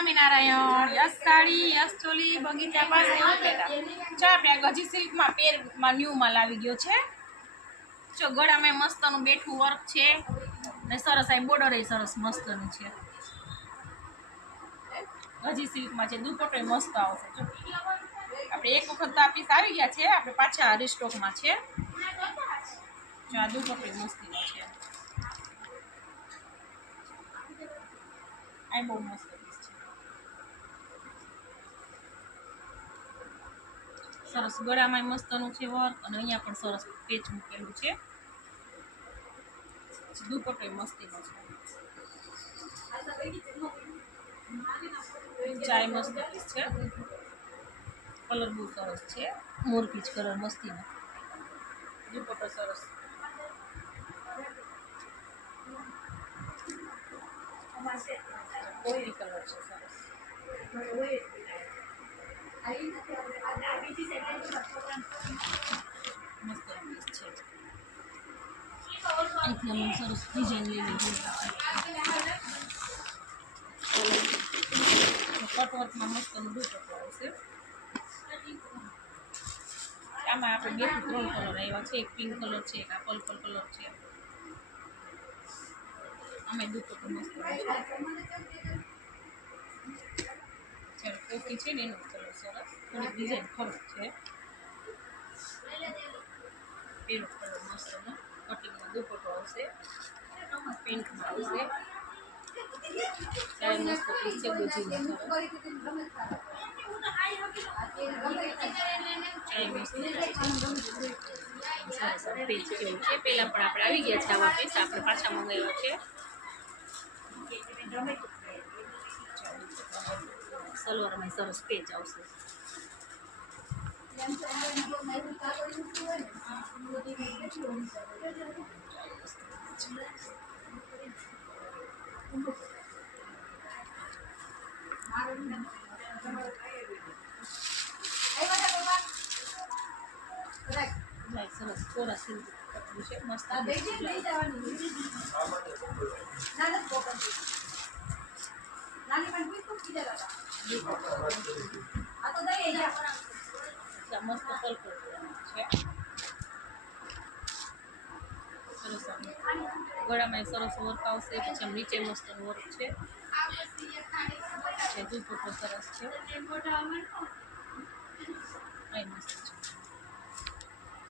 Swaminarayan. Yes sari, yes choli, બગીચા પાસે ઉપેટા. જો આપણે ગજી સિલ્કમાં પેરમાં ન્યૂમાં લાવી ગયો છે. જો ગળામાં મસ્તનું બેઠું વર્ક છે ને સરસ આ બોર્ડર એ સરસ મસ્તનું છે. ગજી સિલ્કમાં છે. દુપટ્ટો મસ્ત આવશે. જો આપણે એક વખત તો આ પીસ આવી ગયા છે, આપણે પાછા રિસ્ટોકમાં છે. જો આ દુપટ્ટો મસ્તીનો છે. આ બહુ મસ્ત પીસ છે. સરસ ગળામાં મસ્તનું છે વર્ક અને અહીંયા પણ સરસ પેચ મૂકેલું છે. દુપટ્ટો મસ્તીનો છે. ચાય મસ્ત પીસ છે. કલર બહુ સરસ છે. મોરપીચ કલર મસ્તીનો. દુપટ્ટો સરસ. કોઈરી કલર છે સરસ. મસ્ત પીસ છે. અહીંથી અમે સરસ ડિઝાઇન લઈ લીધી. કટવર્કમાં મસ્તનું દુપટ્ટો આવશે. આમાં આપણે 2 થી 3 કલર આવ્યા છે. એક પિંક કલર છે, એક આ પર્પલ કલર છે. અમે દુપટ્ટો મસ્ત છે. કોફી છે ને એનો કલર સરસ. થોડી ડિઝાઇન ફરક છે. પેલો કલર મસ્તનો કટિંગમાં દુપટ્ટો આવશે. પિંકમાં આવશે. ચાય મસ્ત પીસ છે. ગજીનો પેજ કેવું છે. પેલા પણ આપણે આવી ગયા છે આવા પીસ. આપણે પાછા મંગાવ્યા છે. સલવારમાં સરસ પેચ આવશે. સરસ કોરા સિલ્ક કપડું છે. મસ્ત મસ્ત પર્પલ છે. સરસ ગળામાં સરસ વર્ક આવશે. પછી આમ નીચે મસ્ત વર્ક છે. દુપટ્ટો સરસ છે. મસ્ત છે.